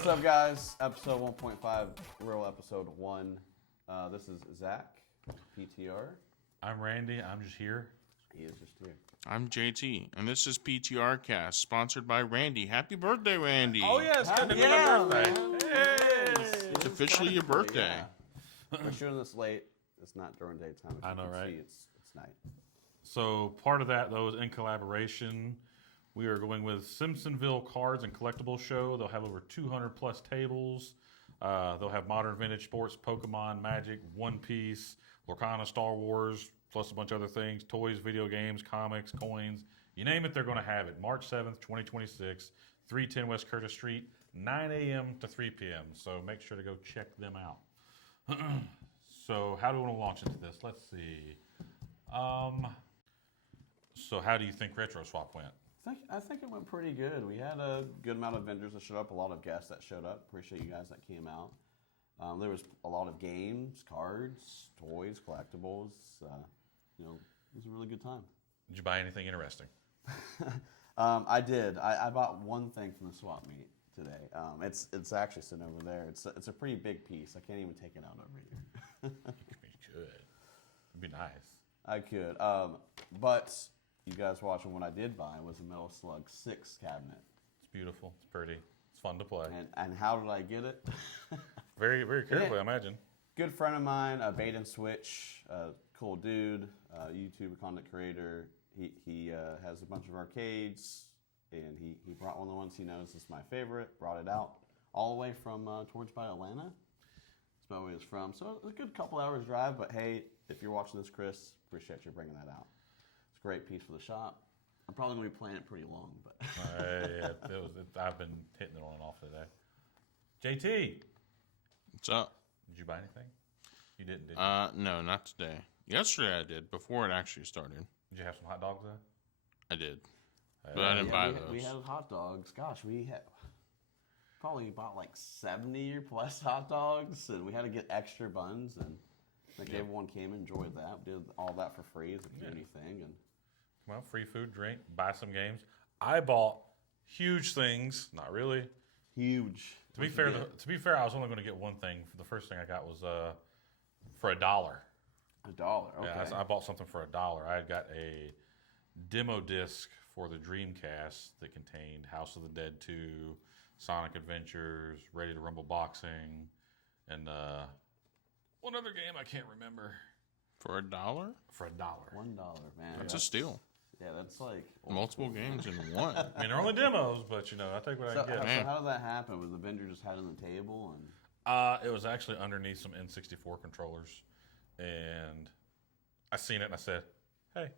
What's up, guys? Episode 1.5, real episode 1. This is Zach, PTR. I'm Randy. I'm just here. He is just here. I'm JT, and this is PTRcast, sponsored by Randy. Happy birthday, Randy. Oh, yeah, it's going to be Yeah, my birthday. man. It's officially your birthday. Yeah. We're shooting this late. It's not during daytime. If I you know, can right? see, it's night. So part of that, though, is in collaboration. We are going with Simpsonville Cards and Collectibles Show. They'll have over 200 plus tables. They'll have modern vintage sports, Pokemon, Magic, One Piece, Lorcana, Star Wars, plus a bunch of other things, toys, video games, comics, coins. You name it, they're going to have it. March 7th, 2026, 310 West Curtis Street, 9 a.m. to 3 p.m. So make sure to go check them out. So how do we want to launch into this? Let's see. So how do you think Retro Swap went? I think it went pretty good. We had a good amount of vendors that showed up, a lot of guests that showed up. Appreciate you guys that came out. There was a lot of games, cards, toys, collectibles. It was a really good time. Did you buy anything interesting? I did. I bought one thing from the swap meet today. It's actually sitting over there. It's a pretty big piece. I can't even take it out over here. You could. It'd be nice. I could. But you guys watching what I did buy was a Metal Slug 6 cabinet. It's beautiful. It's pretty. It's fun to play. And how did I get it? Very, very carefully, I imagine. Good friend of mine, Bait and Switch, cool dude, YouTube content creator. He has a bunch of arcades, and he brought one of the ones he knows is my favorite, brought it out all the way from towards by Atlanta. That's about where he was from. So it was a good couple hours drive, but hey, if you're watching this, Chris, appreciate you bringing that out. It's a great piece for the shop. I'm probably going to be playing it pretty long, but I've been hitting it on and off today. JT, What's up? did you buy anything? You didn't, did you? No, not today. Yesterday I did, before it actually started. Did you have some hot dogs there? I did. But I didn't buy those. We had hot dogs. Gosh, we had probably bought like 70 or plus hot dogs, and we had to get extra buns, and everyone came and enjoyed that. We did all that for free as a community thing. And Well, free food, drink, buy some games. I bought huge things. Not really. huge. To be fair, I was only going to get one thing. The first thing I got was for $1. $1, okay. Yeah, I bought something for $1. I had got a demo disc for the Dreamcast that contained House of the Dead 2, Sonic Adventures, Ready to Rumble Boxing, and one other game I can't remember. For $1? For $1. $1, man. That's a steal. Yeah, that's like Multiple games in one. I mean, they're only demos, but I take what I So, can get. so how did that happen? Was the vendor just had it on the table and? It was actually underneath some N64 controllers, and I seen it and I said, "Hey,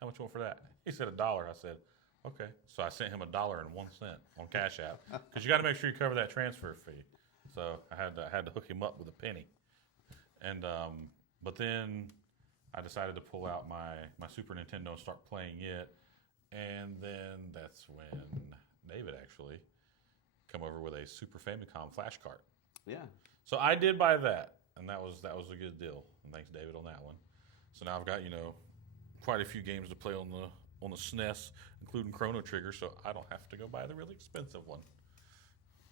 how much you want for that?" He said $1. I said, "Okay." So I sent him $1.01 on Cash App because you got to make sure you cover that transfer fee. So I had to hook him up with a penny, and but then I decided to pull out my Super Nintendo and start playing it, and then that's when David actually come over with a Super Famicom flash cart. Yeah. So I did buy that, and that was a good deal. And thanks, David, on that one. So now I've got quite a few games to play on the SNES, including Chrono Trigger. So I don't have to go buy the really expensive one.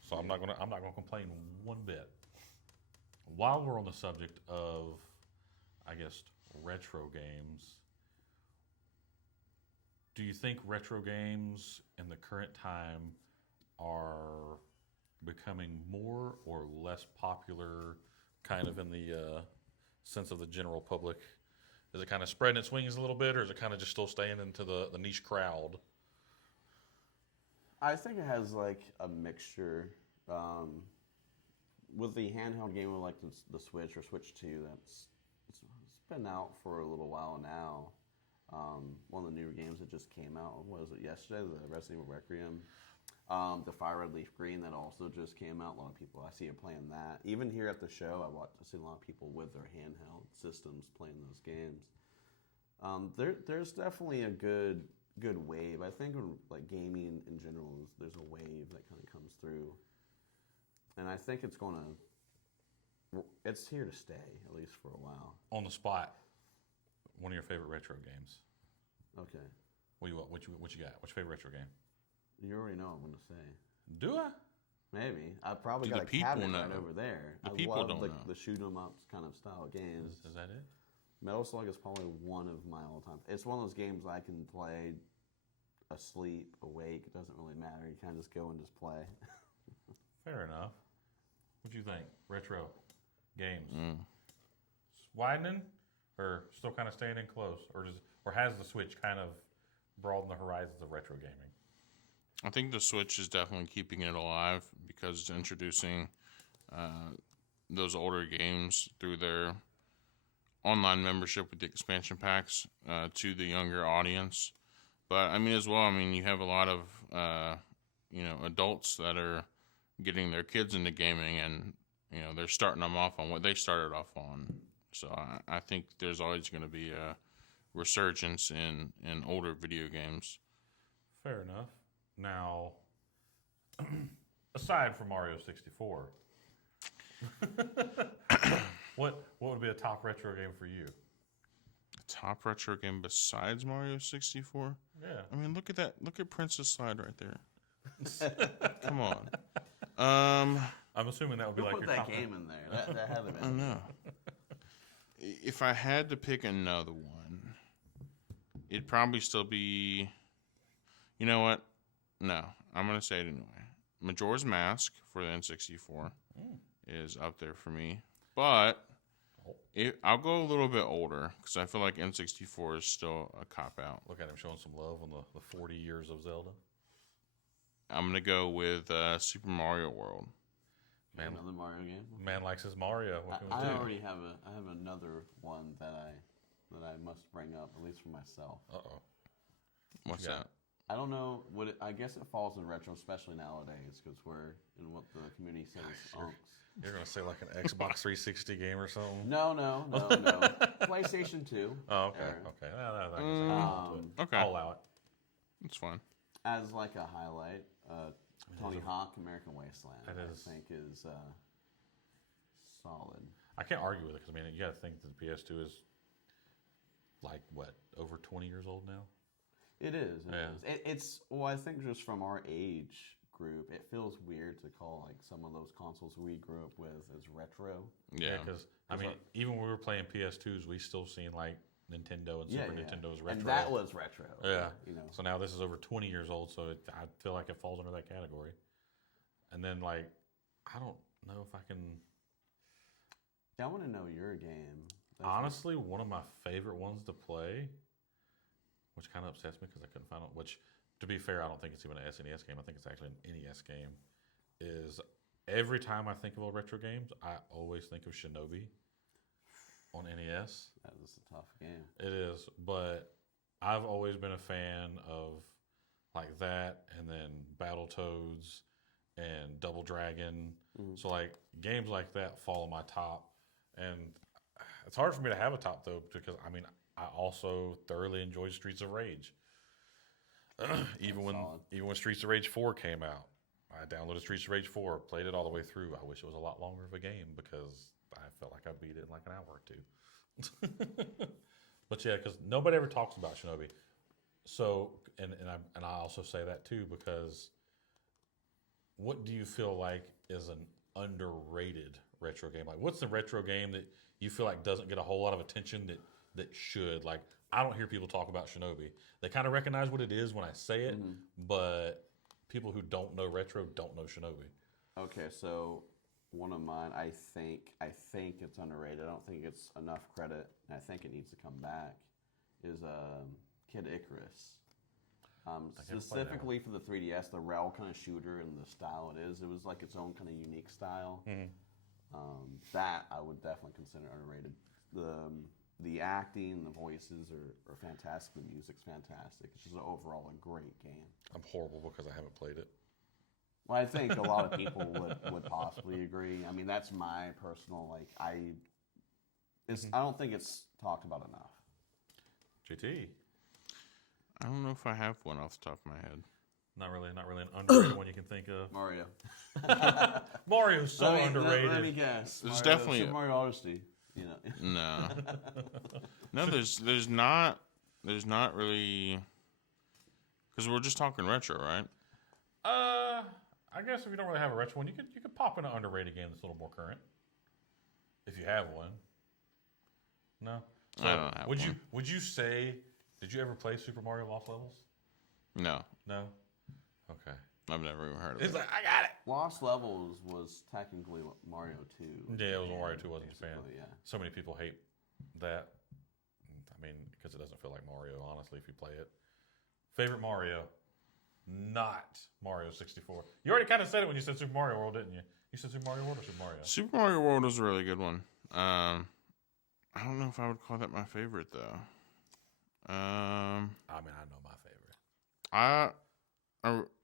So I'm not gonna complain one bit. While we're on the subject of, I guess, retro games, do you think retro games in the current time are becoming more or less popular, kind of in the sense of the general public? Is it kind of spreading its wings a little bit, or is it kind of just still staying into the niche crowd? I think it has like a mixture. With the handheld game with like the Switch or Switch 2, it's been out for a little while now. One of the newer games that just came out, what was it, yesterday? The Resident Evil Requiem. The Fire Red Leaf Green that also just came out. A lot of people, I see it playing that. Even here at the show, I see a lot of people with their handheld systems playing those games. There's definitely a good wave. I think like gaming in general, there's a wave that kind of comes through, and I think it's here to stay at least for a while. On the spot, one of your favorite retro games. Okay. What you got? What's your favorite retro game? You already know what I'm going to say. Do I? Maybe. I probably Do got the a cabinet people right know? over there. The I people love don't know. the shoot 'em up kind of style games. Is that it? Metal Slug is probably one of my all-time. It's one of those games I can play asleep, awake. It doesn't really matter. You kind of just go and just play. Fair enough. What do you think? Retro games Mm. widening, or still kind of staying in close, or has the Switch kind of broadened the horizons of retro gaming? I think the Switch is definitely keeping it alive because it's introducing those older games through their online membership with the expansion packs to the younger audience. But I mean, as well, I mean, you have a lot of adults that are getting their kids into gaming, and they're starting them off on what they started off on. So I think there's always going to be a resurgence in older video games. Fair enough. Now, aside from Mario 64, what would be a top retro game for you? Top retro game besides Mario 64? Yeah. I mean, look at that. Look at Princess Slide right there. Come on. I'm assuming that would be Who like put your that top game in there? That had to be. I know. If I had to pick another one, it'd probably still be. You know what? No, I'm gonna say it anyway. Majora's Mask for the N64 is up there for me, but I'll go a little bit older because I feel like N64 is still a cop out. Look at him showing some love on the 40 years of Zelda. I'm gonna go with Super Mario World. Man, Another Mario game. man likes his Mario. What can we I do? already have I have another one that I must bring up, at least for myself. Uh-oh. What's Yeah. that? I don't know what I guess it falls in retro, especially nowadays, because we're in what the community says unks. You're going to say like an Xbox 360 game or something? No. PlayStation 2. Oh, okay. era. Okay. Okay. I'll allow it. It's fine. As like a highlight, Tony Hawk American Wasteland, That I is- think is solid. I can't argue with it because, I mean, you got to think that the PS2 is like, what, over 20 years old now? It is. Yeah. It's well, I think just from our age group, it feels weird to call like some of those consoles we grew up with as retro. Yeah. Because, I mean, even when we were playing PS2s, we still seen like Nintendo and Super Nintendo as retro. And that was retro. Yeah. You know. So now this is over 20 years old, so I feel like it falls under that category. And then, like, I don't know if I can. I want to know your game. Honestly, one of my favorite ones to play, which kind of upsets me because I couldn't find it, which, to be fair, I don't think it's even an SNES game. I think it's actually an NES game, is every time I think of old retro games, I always think of Shinobi on NES. That is a tough game. It is, but I've always been a fan of like that, and then Battletoads and Double Dragon. So like games like that fall on my top, and it's hard for me to have a top though because I mean I also thoroughly enjoyed Streets of Rage. even when Streets of Rage 4 came out, I downloaded Streets of Rage 4, played it all the way through. I wish it was a lot longer of a game because I felt like I beat it in like an hour or two. But yeah, because nobody ever talks about Shinobi. So, and I also say that too because what do you feel like is an underrated retro game? Like, what's the retro game that you feel like doesn't get a whole lot of attention that should? Like, I don't hear people talk about Shinobi. They kind of recognize what it is when I say it, but people who don't know retro don't know Shinobi. Okay, so one of mine, I think it's underrated. I don't think it's enough credit, and I think it needs to come back. Is Kid Icarus. Specifically for the 3DS, the rail kind of shooter and the style it was like its own kind of unique style. That I would definitely consider underrated. The acting, the voices are fantastic. The music's fantastic. It's just overall a great game. I'm horrible because I haven't played it. Well, I think a lot of people would possibly agree. I mean, that's my personal I don't think it's talked about enough. GT. I don't know if I have one off the top of my head. Not really an underrated one you can think of. Mario. Mario's so underrated. Let me guess. There's definitely Super Mario Odyssey. You know. No, there's not really because we're just talking retro, right? I guess if you don't really have a retro one, you could pop in an underrated game that's a little more current. If you have one. No? So I don't have one. Would you say, did you ever play Super Mario Lost Levels? No, No? Okay. I've never even heard of It's it. like, I got it! Lost Levels was technically Mario 2. Yeah, it was Mario 2, wasn't a fan. basically, yeah. So many people hate that. I mean, because it doesn't feel like Mario, honestly, if you play it. Favorite Mario? Not Mario 64. You already kind of said it when you said Super Mario World, didn't you? You said Super Mario World or Super Mario? Super Mario World was a really good one. I don't know if I would call that my favorite though. I mean, I know my favorite.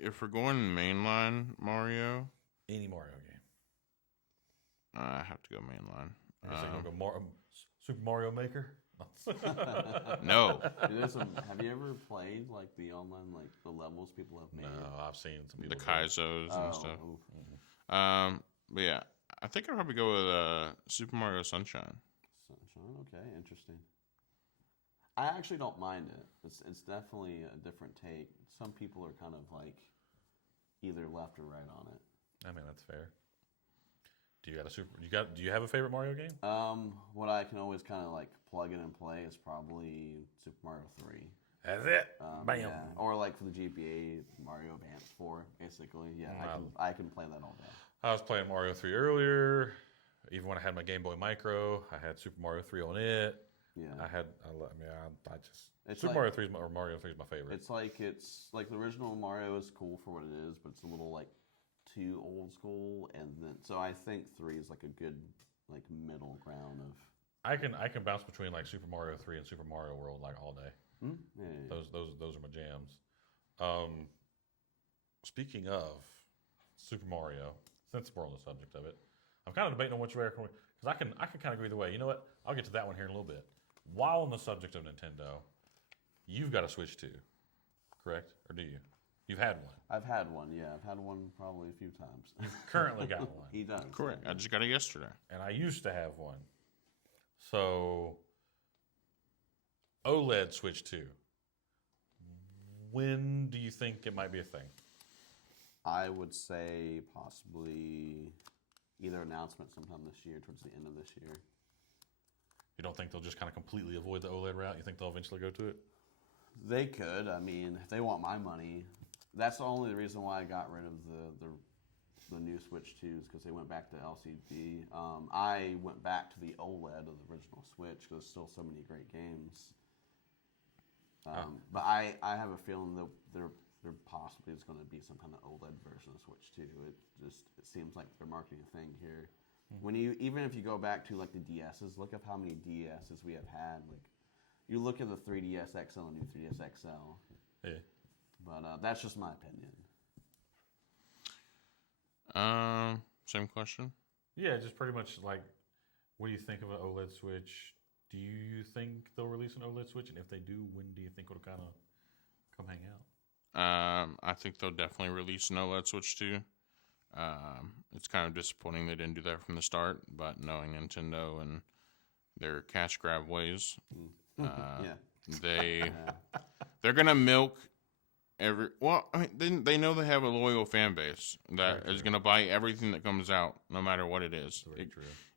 If we're going mainline Mario, Any Mario game. I have to go mainline. You think we'll go Super Mario Maker? No, Dude, have you ever played like the online, like the levels people have made? No, I've seen some the people do it. Kaizos and stuff. Oof. But yeah, I think I'd probably go with Super Mario Sunshine. Sunshine, okay, interesting. I actually don't mind it. It's definitely a different take. Some people are kind of like either left or right on it. I mean, that's fair. Do you have a favorite Mario game? What I can always kind of like plug in and play is probably Super Mario 3. That's it. Bam. Yeah. Or like for the GBA, Mario Advance 4, basically. Yeah, I can play that all day. I was playing Mario 3 earlier. Even when I had my Game Boy Micro, I had Super Mario 3 on it. Yeah. Super Mario 3 is my favorite. It's like the original Mario is cool for what it is, but it's a little like too old school, and then so I think 3 is like a good like middle ground of. I can bounce between like Super Mario 3 and Super Mario World like all day. Yeah. Those are my jams. Speaking of Super Mario, since we're on the subject of it, I'm kind of debating on which way because I can kind of go either way. You know what? I'll get to that one here in a little bit. While on the subject of Nintendo, you've got a Switch too, correct? Or do you? You've had one. I've had one. Yeah, I've had one probably a few times. You've currently got one. He does. Correct. Yeah. I just got it yesterday. And I used to have one. So, OLED Switch 2. When do you think it might be a thing? I would say possibly either announcement sometime this year, towards the end of this year. You don't think they'll just kind of completely avoid the OLED route? You think they'll eventually go to it? They could. I mean, if they want my money, that's the only reason why I got rid of the new Switch 2s, because they went back to LCD. I went back to the OLED of the original Switch because there's still so many great games. But I have a feeling that there possibly is going to be some kind of OLED version of Switch 2. It seems like they're marketing a thing here. When even if you go back to like the DSs, look at how many DSs we have had. Like you look at the 3DS XL and new 3DS XL. Yeah. But that's just my opinion. Same question. Yeah, just pretty much like, what do you think of an OLED Switch? Do you think they'll release an OLED Switch? And if they do, when do you think it'll kind of come hang out? I think they'll definitely release an OLED Switch 2. It's kind of disappointing they didn't do that from the start, but knowing Nintendo and their cash grab ways, they're gonna milk every. Well, I mean, they know they have a loyal fan base that is gonna buy everything that comes out, no matter what it is.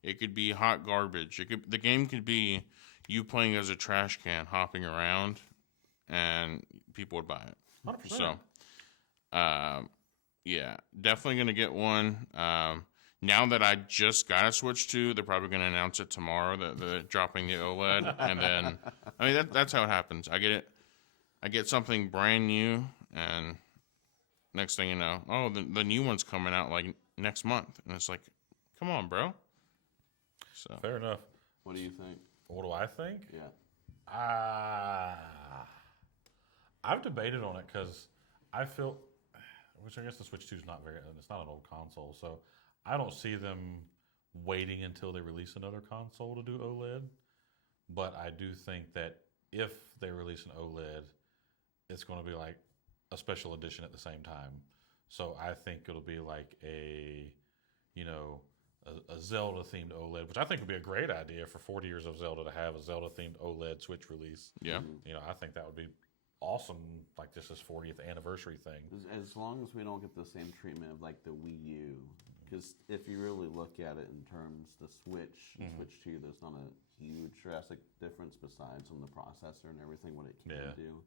It could be hot garbage. The game could be you playing as a trash can, hopping around, and people would buy it. 100%. So, yeah, definitely going to get one. Now that I just got a Switch 2, they're probably going to announce it tomorrow that they're dropping the OLED. And then, I mean, that's how it happens. I get something brand new, and next thing you know, the new one's coming out like next month. And it's like, come on, bro. So Fair enough. What do you think? What do I think? Yeah. I've debated on it because I feel, which I guess the Switch 2 is it's not an old console, so I don't see them waiting until they release another console to do OLED. But I do think that if they release an OLED, it's going to be like a special edition at the same time. So I think it'll be like a Zelda-themed OLED, which I think would be a great idea for 40 years of Zelda to have a Zelda-themed OLED Switch release. yeah, I think that would be awesome, like this is 40th anniversary thing. As long as we don't get the same treatment of like the Wii U, because if you really look at it in terms the Switch and Switch 2, there's not a huge drastic difference besides on the processor and everything what it can do.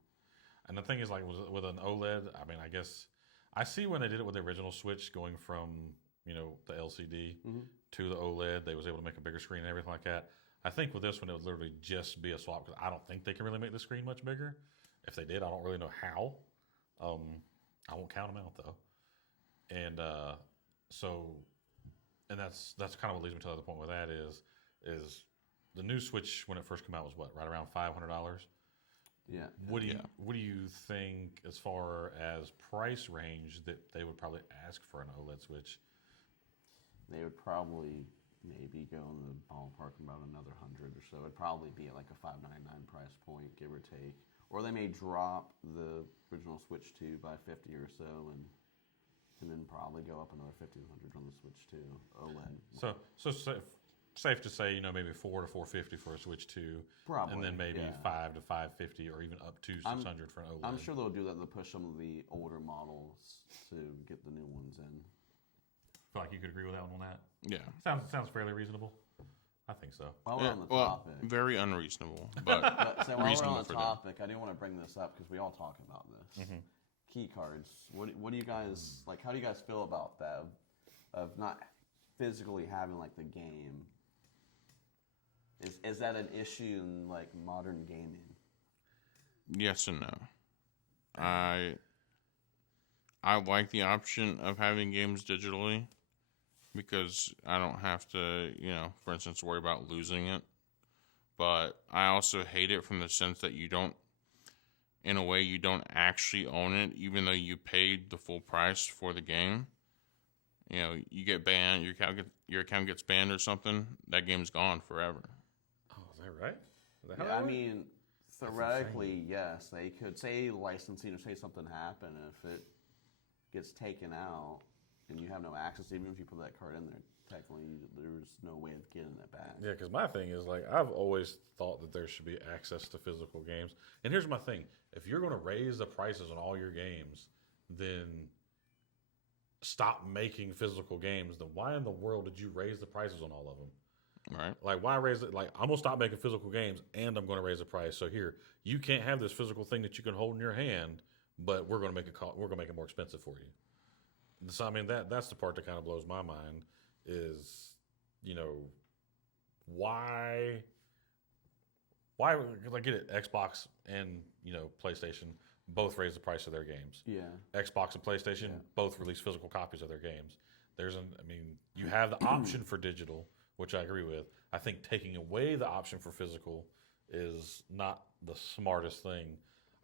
And the thing is, like with an OLED, I mean, I guess I see when they did it with the original Switch, going from the LCD to the OLED, they was able to make a bigger screen and everything like that. I think with this one, it would literally just be a swap because I don't think they can really make the screen much bigger. If they did, I don't really know how. I won't count them out though. And and that's kind of what leads me to the other point with that is the new Switch when it first came out was what, right around $500. Yeah. What do you think as far as price range that they would probably ask for an OLED Switch? They would probably maybe go in the ballpark about another 100 or so. It'd probably be at like a $599 price point, give or take. Or they may drop the original Switch 2 by 50 or so, and then probably go up another $1,500 on the Switch 2 OLED. So safe to say, maybe $400 to $450 for a Switch 2, probably, and then maybe $500 to $550, or even up to $600 for an OLED. I'm sure they'll do that. They'll push some of the older models to get the new ones in. Feel like you could agree with that one on that? Yeah. Sounds fairly reasonable. I think so. While we're on the topic. Very unreasonable, but so while reasonable we're on the for topic, I do want to bring this up because we all talk about this. Key cards. What do you guys like? How do you guys feel about that? Of not physically having like the game. Is that an issue in like modern gaming? Yes and no. I like the option of having games digitally because I don't have to, for instance, worry about losing it. But I also hate it from the sense that you don't actually own it, even though you paid the full price for the game. You get banned, your account gets banned or something, that game's gone forever. Oh, is that right? Yeah, I mean, theoretically, yes. They could say licensing or say something happened, and if it gets taken out and you have no access, even if you put that card in there, technically there's no way of getting it back. Yeah, because my thing is, like, I've always thought that there should be access to physical games. And here's my thing. If you're going to raise the prices on all your games, then stop making physical games. Then why in the world did you raise the prices on all of them? Right. Like, why raise it? Like, I'm going to stop making physical games, and I'm going to raise the price. So here, you can't have this physical thing that you can hold in your hand, but we're going to make it more expensive for you. So, I mean, that's the part that kind of blows my mind is, why, because I get it, Xbox and, PlayStation both raise the price of their games. Yeah. Xbox and PlayStation both release physical copies of their games. You have the option for digital, which I agree with. I think taking away the option for physical is not the smartest thing.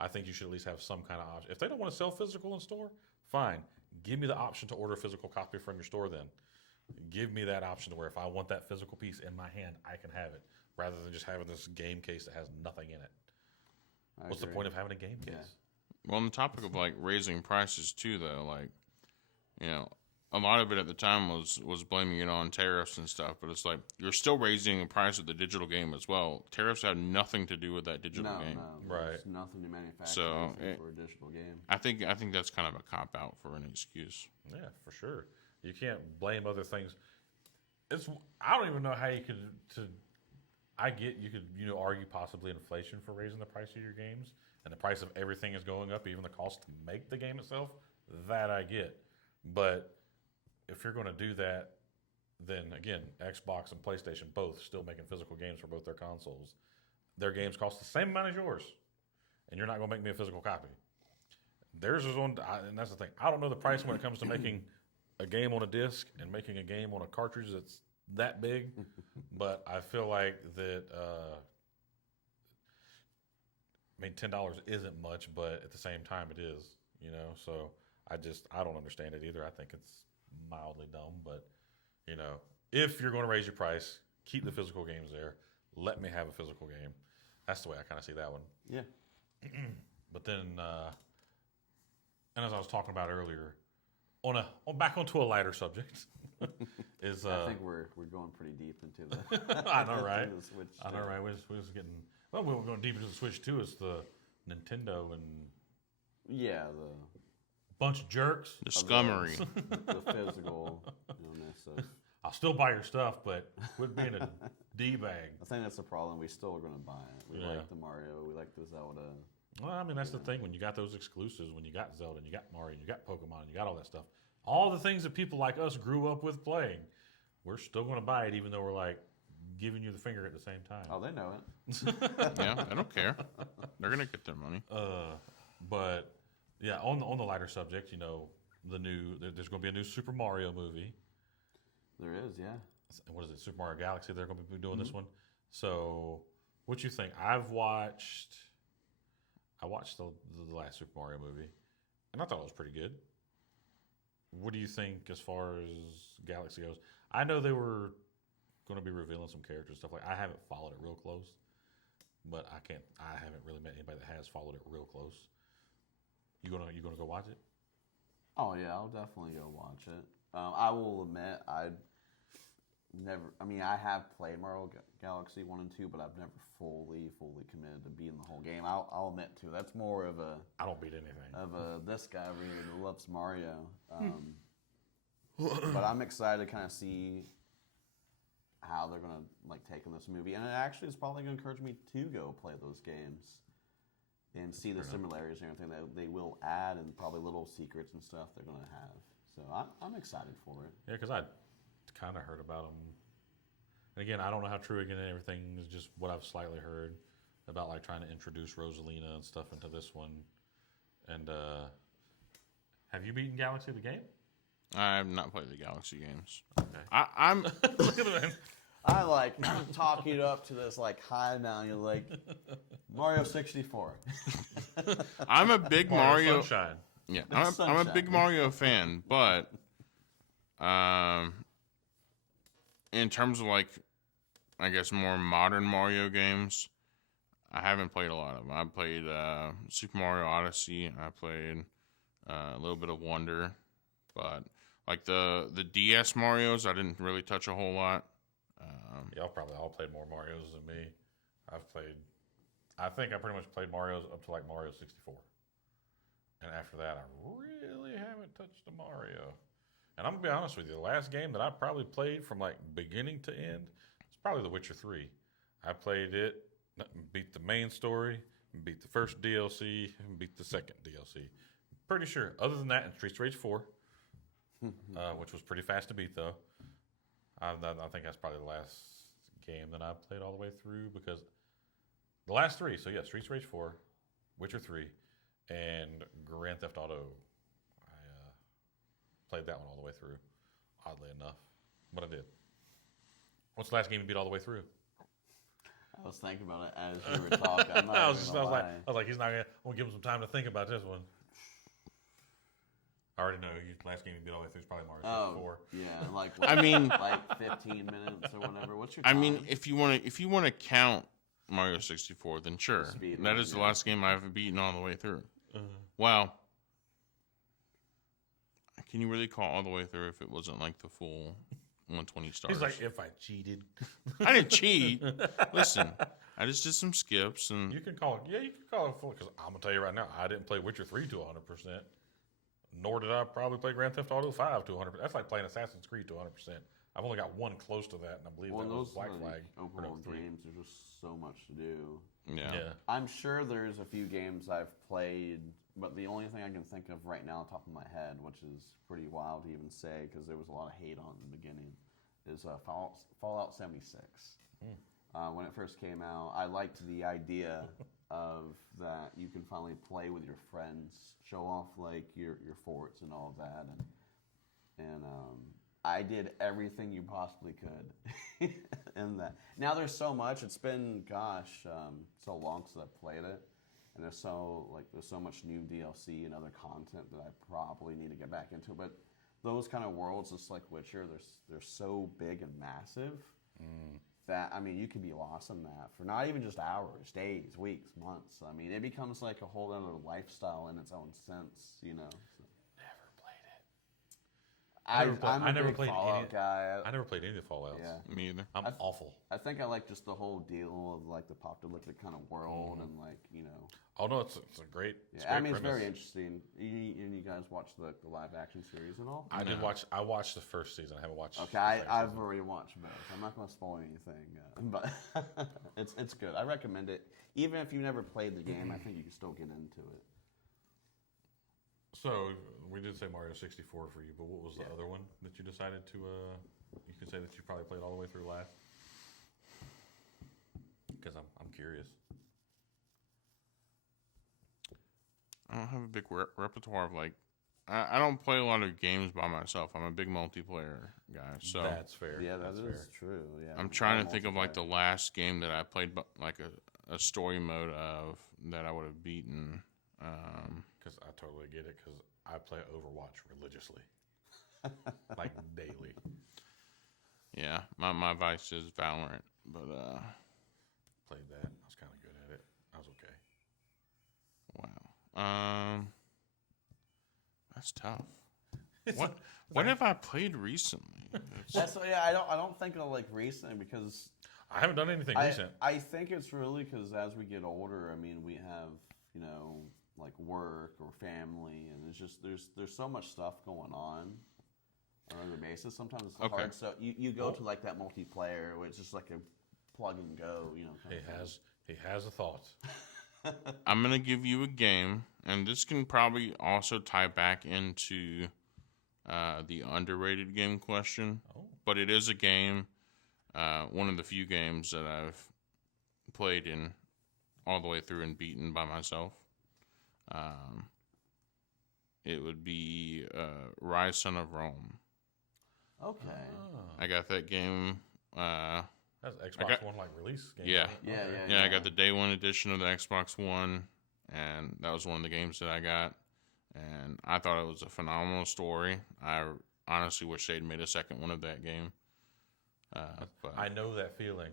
I think you should at least have some kind of option. If they don't want to sell physical in store, fine. Give me the option to order a physical copy from your store then. Give me that option to where if I want that physical piece in my hand, I can have it, rather than just having this game case that has nothing in it. What's the point of having a game case? Yeah. Well, on the topic of like raising prices too, though, like, a lot of it at the time was blaming it on tariffs and stuff, but it's like you're still raising the price of the digital game as well. Tariffs have nothing to do with that digital game. No, right? There's nothing to manufacture for a digital game. I think that's kind of a cop out for an excuse. Yeah, for sure. You can't blame other things. I don't even know how you could. I get you could argue possibly inflation for raising the price of your games, and the price of everything is going up, even the cost to make the game itself. That I get, but if you're going to do that, then again, Xbox and PlayStation both still making physical games for both their consoles. Their games cost the same amount as yours, and you're not going to make me a physical copy. Theirs is on, and that's the thing. I don't know the price when it comes to making a game on a disc and making a game on a cartridge that's that big, but I feel like that. $10 isn't much, but at the same time, it is. So I don't understand it either. I think it's mildly dumb, but if you're going to raise your price, keep the physical games there. Let me have a physical game. That's the way I kind of see that one. Yeah. But then, and as I was talking about earlier, back onto a lighter subject, is I think we're going pretty deep into the. I know, right? The Switch I know, right? We're just getting. Well, we're going deep into the Switch too. Is the Nintendo and Yeah, bunch of jerks. The scummery. the physical illness of. I'll still buy your stuff, but quit being a D-bag. I think that's the problem. We still are going to buy it. We Yeah. like the Mario. We like the Zelda. Well, I mean, that's the thing. When you got those exclusives, when you got Zelda, and you got Mario, and you got Pokemon, and you got all that stuff, all the things that people like us grew up with playing, we're still going to buy it, even though we're like giving you the finger at the same time. Oh, they know it. Yeah, I don't care. They're gonna get their money. But yeah, on the lighter subject, you know, there's going to be a new Super Mario movie. There is, yeah. What is it? Super Mario Galaxy. They're going to be doing this one. So, what you think? I watched the last Super Mario movie, and I thought it was pretty good. What do you think as far as Galaxy goes? I know they were going to be revealing some characters stuff. Like, I haven't followed it real close, but I haven't really met anybody that has followed it real close. You gonna go watch it? Oh yeah, I'll definitely go watch it. I will admit, I have played Mario Galaxy 1 and 2, but I've never fully committed to beating the whole game. I'll admit too. That's more of a I don't beat anything. This guy over here who loves Mario. But I'm excited to kind of see how they're gonna take in this movie, and it actually is probably gonna encourage me to go play those games and see the similarities and everything that they will add, and probably little secrets and stuff they're gonna have. So I'm excited for it. Yeah, because I kind of heard about them. And again, I don't know how true again everything is, just what I've slightly heard about trying to introduce Rosalina and stuff into this one. And have you beaten Galaxy the game? I have not played the Galaxy games. Okay. I'm Look at that. I'm talking it up to this high value Mario 64. I'm a big Mario. Sunshine. Yeah, I'm a big Mario fan, but in terms of I guess more modern Mario games, I haven't played a lot of them. I played Super Mario Odyssey. I played a little bit of Wonder, but the DS Marios, I didn't really touch a whole lot. Y'all probably all played more Marios than me. I think I pretty much played Marios up to Mario 64. And after that, I really haven't touched a Mario. And I'm going to be honest with you, the last game that I probably played from beginning to end is probably The Witcher 3. I played it, beat the main story, beat the first DLC, and beat the second DLC. Pretty sure. Other than that, and Streets of Rage 4, which was pretty fast to beat, though. I think that's probably the last game that I played all the way through, because the last three, so yeah, Streets of Rage 4, Witcher 3, and Grand Theft Auto. I played that one all the way through, oddly enough, but I did. What's the last game you beat all the way through? I was thinking about it as you were talking. I'm not I was lie. like, he's not gonna. I'm gonna give him some time to think about this one. I already know. Last game you beat all the way through is probably Mario 64. Yeah, I mean, 15 minutes or whatever. What's your I time? mean, if you want to count Mario 64, then sure. That is the last game I've beaten all the way through. Wow. Can you really call all the way through if it wasn't the full 120 stars? He's like, if I cheated. I didn't cheat. Listen, I just did some skips and. You can call it. Yeah, you can call it full. Because I'm gonna tell you right now, I didn't play Witcher 3 to 100%. Nor did I probably play Grand Theft Auto 5 to 100%. That's like playing Assassin's Creed to 100%. I've only got one close to that, and I believe that was Black Flag. Open world games, there's just so much to do. Yeah. I'm sure there's a few games I've played, but the only thing I can think of right now, on top of my head, which is pretty wild to even say because there was a lot of hate on it in the beginning, is Fallout 76. When it first came out, I liked the idea of that you can finally play with your friends, show off your forts and all of that, and I did everything you possibly could in that. Now there's so much. It's been so long since I've played it, and there's so much new DLC and other content that I probably need to get back into. But those kind of worlds, just like Witcher, they're so big and massive. That, you could be lost in that for not even just hours, days, weeks, months. It becomes like a whole other lifestyle in its own sense, So. Never played it. I'm I a never big played Fallout any. guy. I never played any of the Fallouts. Yeah. Me either. I'm awful. I think I like just the whole deal of like the apocalyptic kind of world and like Oh no, it's a great. Yeah, It's a great I mean, it's premise. very interesting. You guys watch the live action series and all? I did watch. I watched the first season. I haven't watched. Okay, the second I've season. already watched both. I'm not going to spoil anything, but it's good. I recommend it. Even if you never played the game, I think you can still get into it. So we did say Mario 64 for you, but what was the other one that you decided to? You can say that you probably played all the way through last. Because I'm curious. I don't have a big repertoire of like. I don't play a lot of games by myself. I'm a big multiplayer guy, so That's fair. Yeah, That's that is fair. true. Yeah, I'm trying to think of like the last game that I played, but like a story mode of that I would have beaten. Because I totally get it. Because I play Overwatch religiously, like daily. Yeah, my vice is Valorant, but Played that. I was kind of good at it. I was okay. wow. That's tough. What have I played recently? I don't think of like recent because I haven't done anything recent. I think it's really because as we get older, I mean, we have like work or family, and it's just there's so much stuff going on a regular basis. Sometimes it's Okay. hard. So you go to like that multiplayer, which is just like a plug and go. Kind of thing. He has a thought. I'm gonna give you a game, and this can probably also tie back into the underrated game question. Oh. But it is a game, one of the few games that I've played in all the way through and beaten by myself. It would be Rise Son of Rome. Okay. I got that game. That's Xbox One like release game. Yeah. right? Yeah, Okay. yeah. Yeah, I got the day one edition of the Xbox One, and that was one of the games that I got. And I thought it was a phenomenal story. I honestly wish they'd made a second one of that game. But I know that feeling,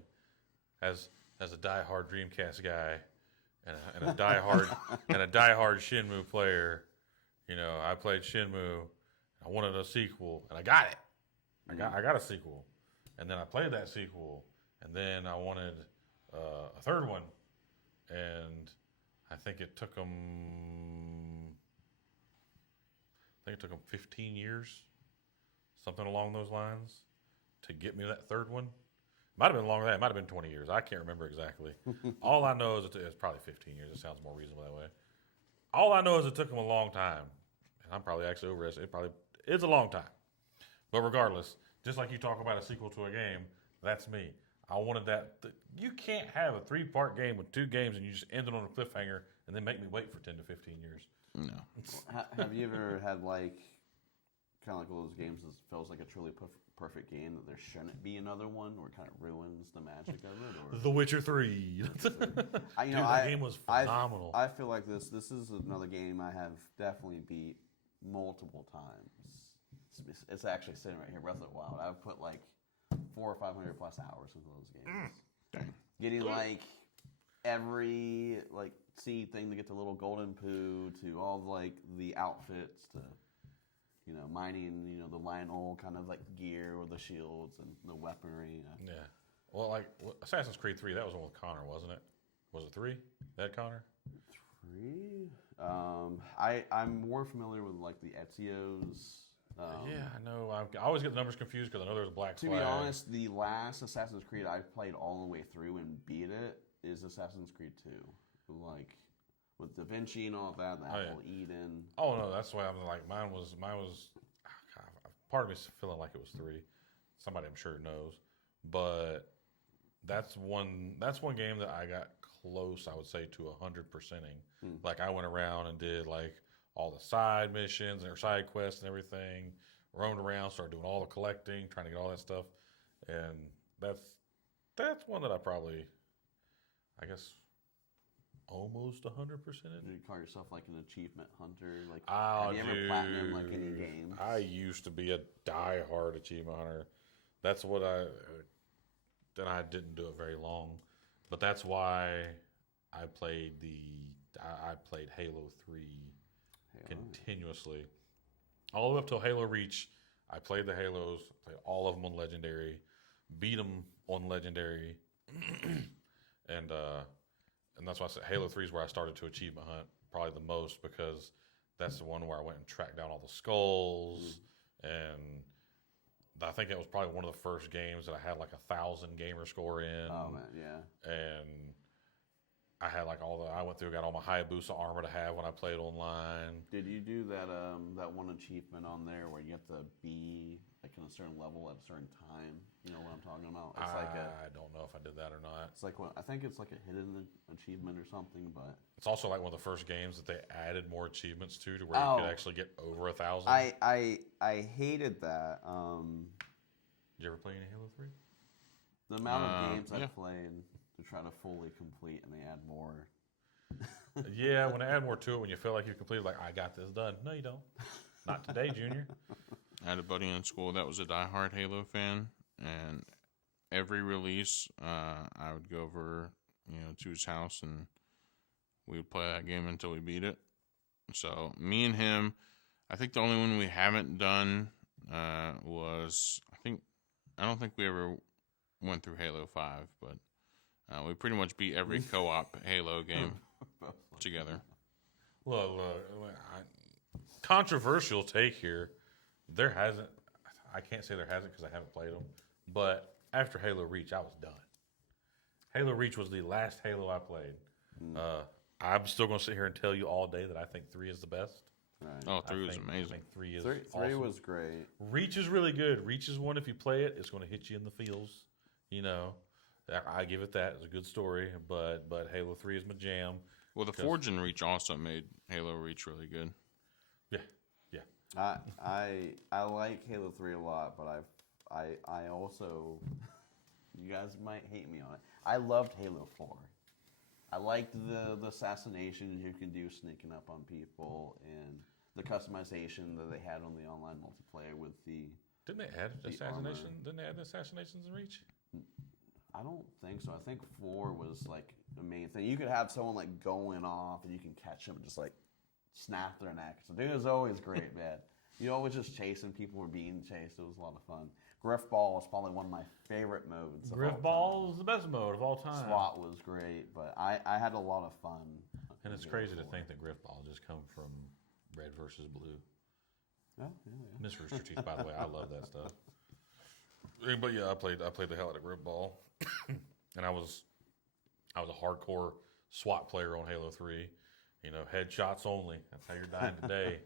as a diehard Dreamcast guy, and a diehard Shenmue player. I played Shenmue. I wanted a sequel, and I got it. I got a sequel, and then I played that sequel, and then I wanted a third one, and I think it took them 15 years, something along those lines, to get me that third one. Might have been longer than that. It might have been 20 years. I can't remember exactly. All I know is it's probably 15 years. It sounds more reasonable that way. All I know is it took them a long time, and I'm probably actually overestimating. It probably is a long time. But regardless, just like you talk about a sequel to a game, that's me. I wanted that. You can't have a 3-part game with 2 games and you just end it on a cliffhanger and then make me wait for 10 to 15 years. no. Have you ever had like kind of like one of those games that feels like a truly perfect game that there shouldn't be another one, or it kind of ruins the magic of it? Or The Witcher 3. That game was phenomenal. I feel like this is another game I have definitely beat multiple times. It's actually sitting right here, Breath of the Wild. I've put like 400 or 500 plus hours into those games. Dang. Getting like every like seed thing to get the little golden poo, to all like the outfits, to mining the Lionel kind of like gear with the shields and the weaponry. Yeah. Well, like Assassin's Creed 3, that was the one with Connor, wasn't it? Was it 3? That Connor? 3. I'm more familiar with like the Ezio's. Yeah, I know. I always get the numbers confused because I know there's a black To flag. be honest, the last Assassin's Creed I played all the way through and beat it is Assassin's Creed 2. Like with Da Vinci and all that, the Apple Eden. Oh no, that's why I'm like mine was. God, part of me's feeling like it was 3. Somebody I'm sure knows, but that's one game that I got close. I would say to 100%ing. Like I went around and did like all the side missions and side quests and everything. Roamed around, started doing all the collecting, trying to get all that stuff, and that's one that I probably, I guess, almost 100%. You call yourself like an achievement hunter? Like, Oh, have you ever platinum like any games? I used to be a die-hard achievement hunter. That's what then I didn't do it very long, but that's why I played Halo 3 continuously, all the way up till Halo Reach. I played the Halos, played all of them on Legendary, beat them on Legendary, and that's why I said Halo 3 is where I started to achievement hunt probably the most, because that's the one where I went and tracked down all the skulls, and I think it was probably one of the first games that I had like 1,000 gamer score in. Oh man, yeah. And I had like I went through, got all my Hayabusa armor to have when I played online. Did you do that one achievement on there where you have to be like in a certain level at a certain time? You know what I'm talking about? It's I don't know if I did that or not. It's like I think it's like a hidden achievement or something, but it's also like one of the first games that they added more achievements to where you could actually get over 1,000. I hated that. Did you ever play any Halo 3? The amount of games I played to try to fully complete, and they add more. Yeah, when they add more to it, when you feel like you've completed, like, I got this done. No, you don't. Not today, Junior. I had a buddy in school that was a diehard Halo fan, and every release, I would go over, to his house, and we would play that game until we beat it. So me and him, I think the only one we haven't done was I don't think we ever went through Halo 5, but we pretty much beat every co-op Halo game together. Look, controversial take here. I can't say there hasn't because I haven't played them, but after Halo Reach, I was done. Halo Reach was the last Halo I played. I'm still going to sit here and tell you all day that I think 3 is the best. Right. Oh, 3 was amazing. I think 3 is Three awesome. was great. Reach is really good. Reach is one, if you play it, it's going to hit you in the feels. I give it that. It's a good story, but Halo 3 is my jam. Well, the Forge and Reach also made Halo Reach really good. Yeah. I like Halo 3 a lot, but I also, you guys might hate me on it, I loved Halo 4. I liked the assassination you can do sneaking up on people, and the customization that they had on the online multiplayer with the... Didn't they add the assassination? armor. Didn't they add the assassinations in Reach? I don't think so. I think 4 was like the main thing. You could have someone like going off, and you can catch them and just like snap their neck. So dude, it was always great, man. You always just chasing people were being chased. It was a lot of fun. Griff Ball was probably one of my favorite modes. Griff Ball is the best mode of all time. SWAT was great, but I had a lot of fun. And it's crazy to think that Griff Ball just come from red versus blue. Yeah. Miss Rooster Teeth, by the way, I love that stuff. But yeah, I played the hell out of Griff Ball, and I was a hardcore SWAT player on Halo 3. Headshots only. That's how you're dying today.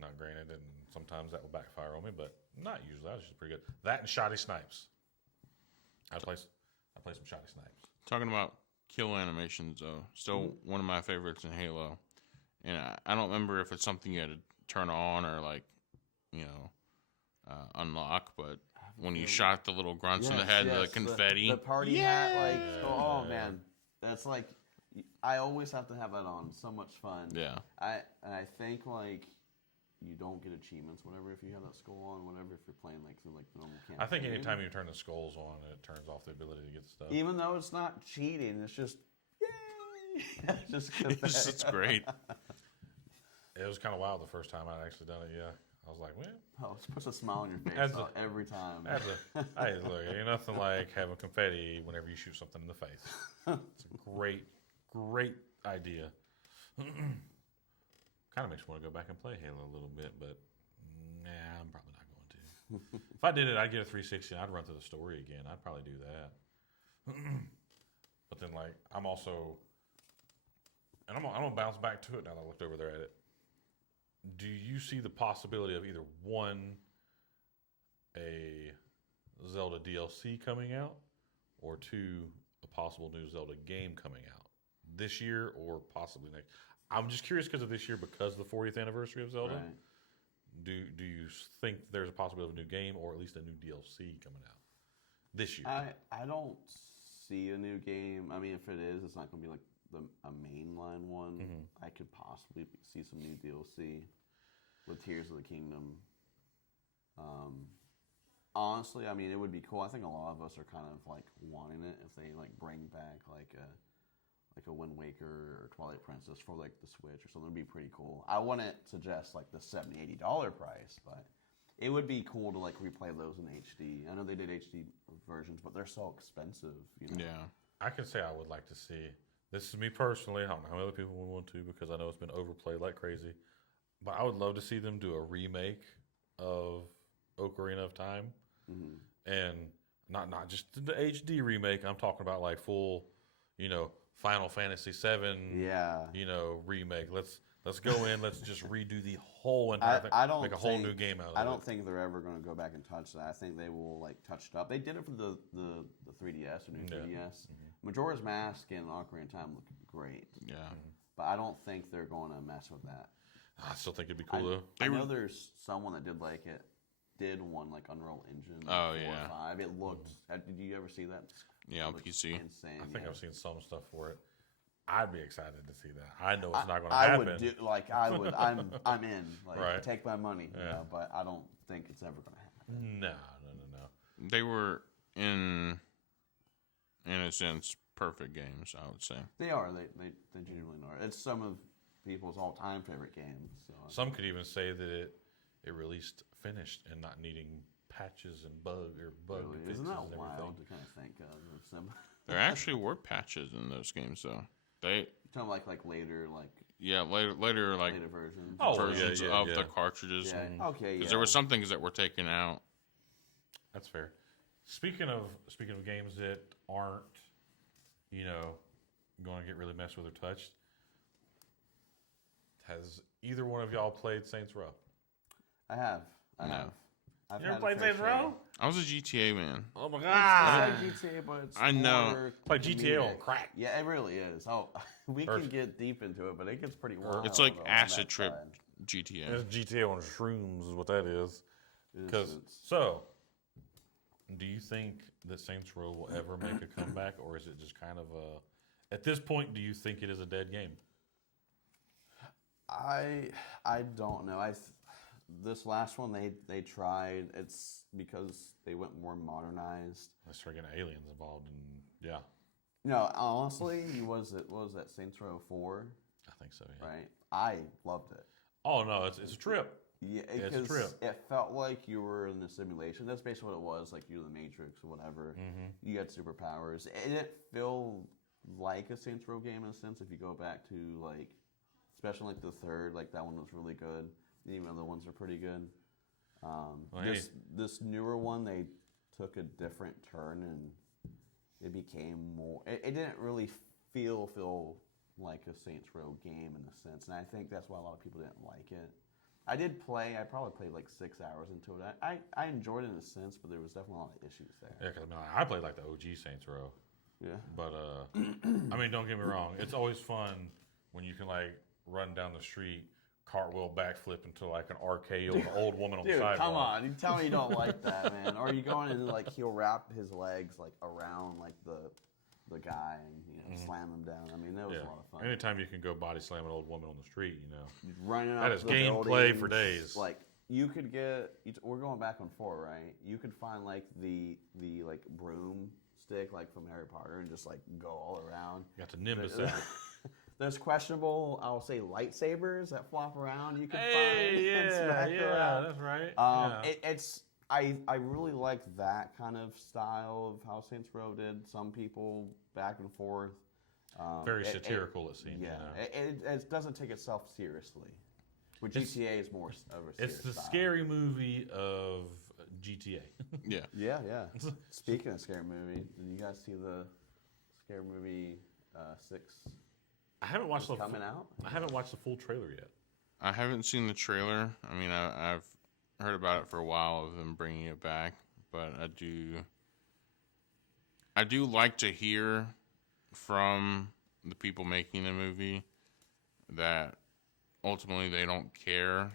Not granted, and sometimes that will backfire on me, but not usually. That was just pretty good. That and shoddy snipes. I play some shoddy snipes. Talking about kill animations, though, still one of my favorites in Halo. And I don't remember if it's something you had to turn on or unlock, but when you shot the little grunts in the head, the confetti, the party hat, oh man, that's like, I always have to have that on. So much fun. Yeah. I think like you don't get achievements whenever if you have that skull on, whatever, if you're playing like through like the normal campaign. I think anytime you turn the skulls on, it turns off the ability to get stuff. Even though it's not cheating, it's just yay. It's great. It was kind of wild the first time I'd actually done it. Yeah, I was like, well, it puts a smile on your face every time. Hey, look, ain't nothing like having confetti whenever you shoot something in the face. It's a great idea. Kind of makes me want to go back and play Halo a little bit, but nah, I'm probably not going to. If I did it, I'd get a 360 and I'd run through the story again. I'd probably do that. But then, like, I'm also, and I'm gonna bounce back to it now that I looked over there at it. Do you see the possibility of either one, a Zelda DLC coming out, or two, a possible new Zelda game coming out this year or possibly next? I'm just curious because of this year, because of the 40th anniversary of Zelda. Right. Do you think there's a possibility of a new game or at least a new DLC coming out this year? I don't see a new game. I mean, if it is, it's not going to be like a mainline one. Mm-hmm. I could possibly see some new DLC with Tears of the Kingdom. Honestly, I mean, it would be cool. I think a lot of us are kind of like wanting it if they like bring back like a Wind Waker or Twilight Princess for like the Switch or something. It'd be pretty cool. I wouldn't suggest like the $70-$80 price, but It would be cool to like replay those in HD. I know they did HD versions, but they're so expensive. Yeah. I can say I would like to see. This is me personally. I don't know how many other people would want to because I know it's been overplayed like crazy. But I would love to see them do a remake of Ocarina of Time, and not just the HD remake. I'm talking about like full, Final Fantasy VII. Yeah. Remake. Let's go in. Let's just redo the whole entire thing. Make a whole new game out of it. I don't think they're ever going to go back and touch that. I think they will like touch it up. They did it for the 3DS or new 3DS. Majora's Mask and Ocarina of Time look great. Yeah. But I don't think they're going to mess with that. I still think it'd be cool though. I know there's someone that did one like Unreal Engine. Oh, 4 yeah. or 5. It looked. Did you ever see that? Yeah, on It looks PC. Insane. I think yeah. I've seen some stuff for it. I'd be excited to see that. I know it's not going to happen. I would. I'm in. Like, Right. take my money. Yeah. But I don't think it's ever going to happen. No. They were in a sense, perfect games. I would say. They are. They genuinely are. It's some of people's all-time favorite games. So. Some could even say that it released finished and not needing patches and bug Really, fixes isn't that and everything. wild to kind of think of some? There actually were patches in those games, though. They Kind of like later, like later like later versions. Oh, versions yeah, of yeah. the cartridges. Yeah. Okay. Because Yeah. there were some things that were taken out. That's fair. Speaking of games that aren't, going to get really messed with or touched, has either one of y'all played Saints Row? I have. No. I've You ever had a played fair Saints share. Row? I was a GTA man. Oh my I god! like GTA, but it's I know. more Play GTA on comedic. crack. Yeah, it really is. Oh, we First- can get deep into it, but it gets pretty wild. It's like on acid that trip side. GTA. It's GTA on shrooms is what that is. It's- Do you think that Saints Row will ever make a comeback, or is it just kind of a? At this point, do you think it is a dead game? I don't know. This last one they tried. It's because they went more modernized. Let's start getting aliens involved, and yeah, No, honestly, what was that Saints Row 4, I think so. Yeah. right? I loved it. Oh no, it's a trip. Yeah, It's a because trip. it felt like you were in a simulation. That's basically what it was. Like you were the Matrix or whatever. You got superpowers. It didn't feel like a Saints Row game in a sense. If you go back to like, especially like the third, like that one was really good. Even other ones are pretty good. This newer one, they took a different turn and it became more. It didn't really feel like a Saints Row game in a sense, and I think that's why a lot of people didn't like it. I did play. I probably played like 6 hours into it. I enjoyed it in a sense, but there was definitely a lot of issues there. Yeah, because I played like the OG Saints Row, Yeah. but I mean, don't get me wrong. It's always fun when you can like run down the street, cartwheel backflip into like an arcade with an old woman on the Dude, sidewalk. come on! You tell me you don't like that, man. Or you go in and like he'll wrap his legs like around like the guy and slam him down. I mean, that was a lot of fun. Anytime you can go body slam an old woman on the street, Running that up is the gameplay for buildings, days. Like you could get. We're going back on 4, right? You could find like the like broom stick like from Harry Potter and just like go all around. You got the Nimbus out. There's questionable, I'll say, lightsabers that flop around. You can find Hey, and smack around. that's right. I really like that kind of style of how Saints Row did. Some people back and forth. Very satirical, it seems. Yeah, it doesn't take itself seriously. Which GTA is more of a serious It's the style. scary movie of GTA. Yeah. Yeah. Speaking of scary movie, did you guys see the scary movie 6? I haven't watched the coming out? I haven't watched the full trailer yet. I haven't seen the trailer. I mean, I've heard about it for a while of them bringing it back, but I do like to hear from the people making the movie that ultimately they don't care,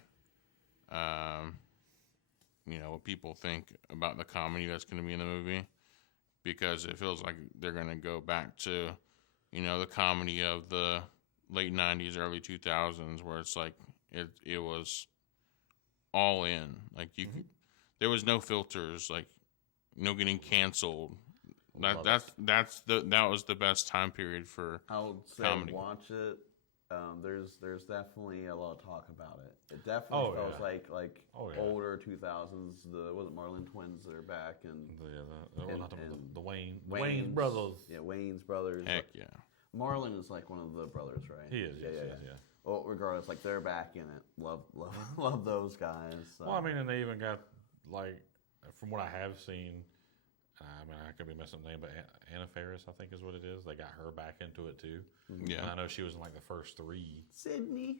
what people think about the comedy that's going to be in the movie, because it feels like they're going to go back to, the comedy of the late 90s, early 2000s, where it's like it was all in. Like there was no filters, like no getting canceled. That was the best time period for I would say comedy. watch it There's definitely a lot of talk about it. It definitely feels like older 2000s. Was it Marlon twins that are back and the Wayne's brothers. Yeah, Wayne's brothers. Heck yeah. Marlon is like one of the brothers, right? He is. Yeah. Well, regardless, like they're back in it. Love those guys. So. Well, I mean, and they even got like, from what I have seen, I mean, I could be messing up the name, but Anna Faris, I think is what it is. They got her back into it too. Yeah. And I know she was in like the first 3. Sydney.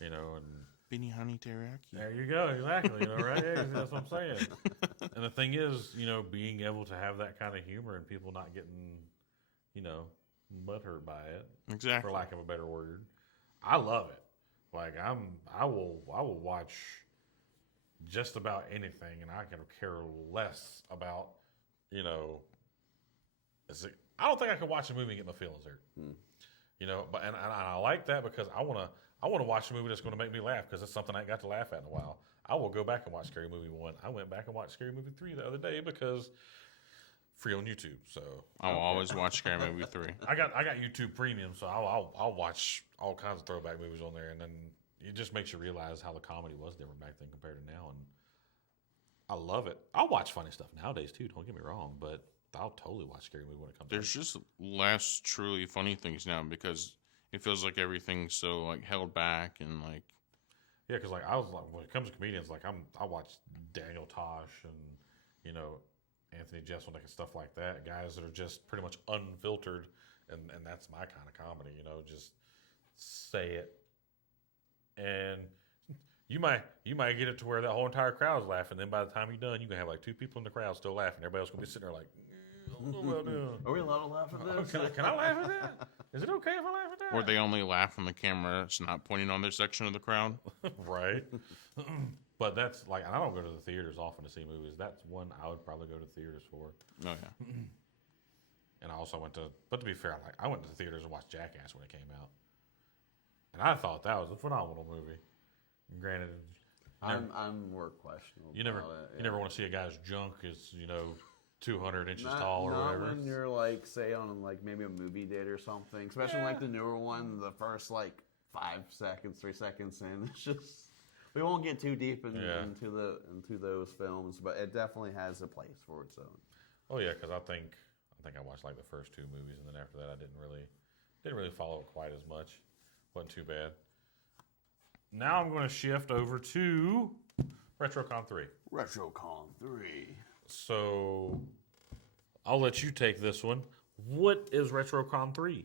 You know, and Beanie Honey Teriyaki. there you go, exactly. You know, right? Yeah, that's what I'm saying. And the thing is, you know, being able to have that kind of humor and people not getting, you know, butthurt by it, Exactly. for lack of a better word. I love it. Like I will watch just about anything, and I can care less about, you know. I don't think I could watch a movie and get my feelings hurt. You know, but and I like that because I want to watch a movie that's going to make me laugh because it's something I ain't got to laugh at in a while. I will go back and watch Scary Movie 1. I went back and watched Scary Movie 3 the other day because free on YouTube. So I'll always watch Scary Movie 3. I got YouTube Premium, so I'll watch all kinds of throwback movies on there, and then it just makes you realize how the comedy was different back then compared to now, and I love it. I'll watch funny stuff nowadays too. Don't get me wrong, but I'll totally watch Scary Movie when it comes. There's just less truly funny things now because it feels like everything's so like held back and like. Yeah, because like I was like, when it comes to comedians, like I watch Daniel Tosh and, you know, Anthony Jeselnik and stuff like that. Guys that are just pretty much unfiltered, and that's my kind of comedy. You know, just say it, and you might get it to where that whole entire crowd's laughing. Then by the time you're done, you can have like 2 people in the crowd still laughing. Everybody else gonna be sitting there like, Are we allowed to laugh at this? can I laugh at that? Is it okay if I laugh at that? Or they only laugh when the camera's not pointing on their section of the crowd. Right. But that's like, I don't go to the theaters often to see movies. That's one I would probably go to the theaters for. Oh yeah. And I also but to be fair, like I went to the theaters and watched Jackass when it came out, and I thought that was a phenomenal movie. Granted, I'm more questionable. you never want to see a guy's junk is 200 inches tall or whatever. Not when you're like, say, on like maybe a movie date or something, especially like the newer one. The first like 5 seconds, 3 seconds in, it's just we won't get too deep into those films, but it definitely has a place for its own. Oh yeah, because I think I watched like the first 2 movies, and then after that I didn't really follow it quite as much. Wasn't too bad. Now I'm going to shift over to RetroCon 3. RetroCon 3. So I'll let you take this one. What is RetroCon 3?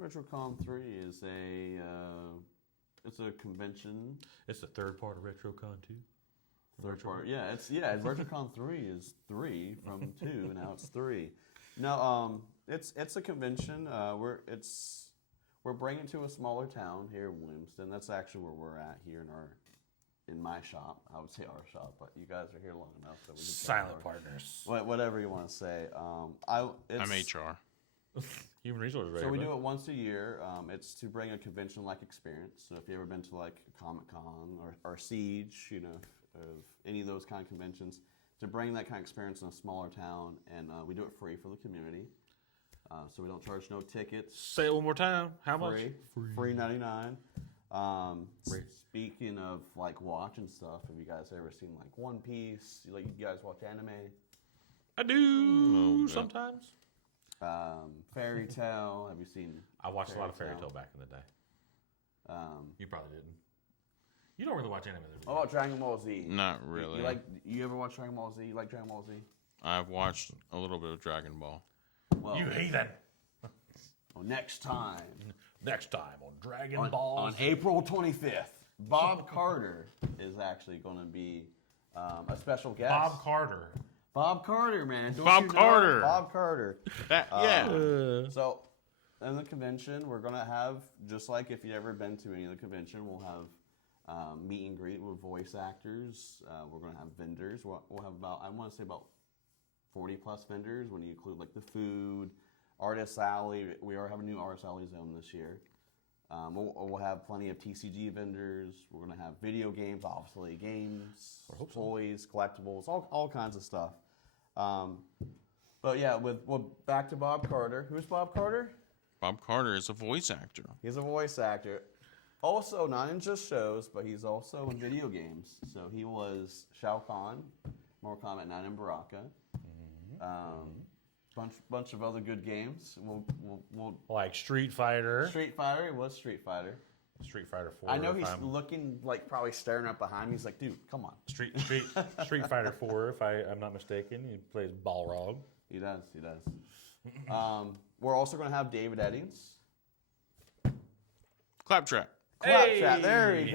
RetroCon 3 is it's a convention. It's the third part of RetroCon 2. Third part, RetroCon 3 is 3 from 2. Now it's 3. No, it's a convention. We're bringing to a smaller town here in Williamston. That's actually where we're at here in my shop. I would say our shop, but you guys are here long enough. So we can Silent partners. Whatever you want to say. I'm HR. Human resources. So we do it once a year. It's to bring a convention-like experience. So if you've ever been to like Comic-Con or Siege, of any of those kind of conventions, to bring that kind of experience in a smaller town, and we do it free for the community. So we don't charge no tickets. Say it one more time. How much? Free $99. Speaking of like watching stuff, have you guys ever seen like One Piece? Like you guys watch anime? I do sometimes. Fairy Tale. Have you seen? I watched a lot of Fairy Tale back in the day. You probably didn't. You don't really watch anime. What about Dragon Ball Z? Not really. You ever watch Dragon Ball Z? You like Dragon Ball Z? I've watched a little bit of Dragon Ball. Well, you heathen. Well, next time on Dragon Ball. On April 25th, Bob Carter is actually going to be a special guest. Bob Carter. Bob Carter, man. Bob Carter. Bob Carter. Yeah. So, in the convention, we're going to have, just like if you've ever been to any of the convention, we'll have meet and greet with voice actors. We're going to have vendors. We'll have about 40 plus vendors when you include like the food, artist alley. We are having a new artist alley zone this year. We'll have plenty of TCG vendors. We're going to have video games, obviously, games, toys, collectibles, all kinds of stuff. But yeah, back to Bob Carter. Who's Bob Carter? Bob Carter is a voice actor. He's a voice actor. Also, not in just shows, but he's also in video games. So he was Shao Kahn, Mortal Kombat 9 and Baraka. Bunch of other good games. We'll like Street Fighter. Street Fighter. It was Street Fighter. Street Fighter 4. I know he's looking like probably staring up behind me. He's like, dude, come on. Street Fighter 4, if I'm not mistaken. He plays Balrog. He does. We're also going to have David Eddings. Claptrap. Claptrap. Hey!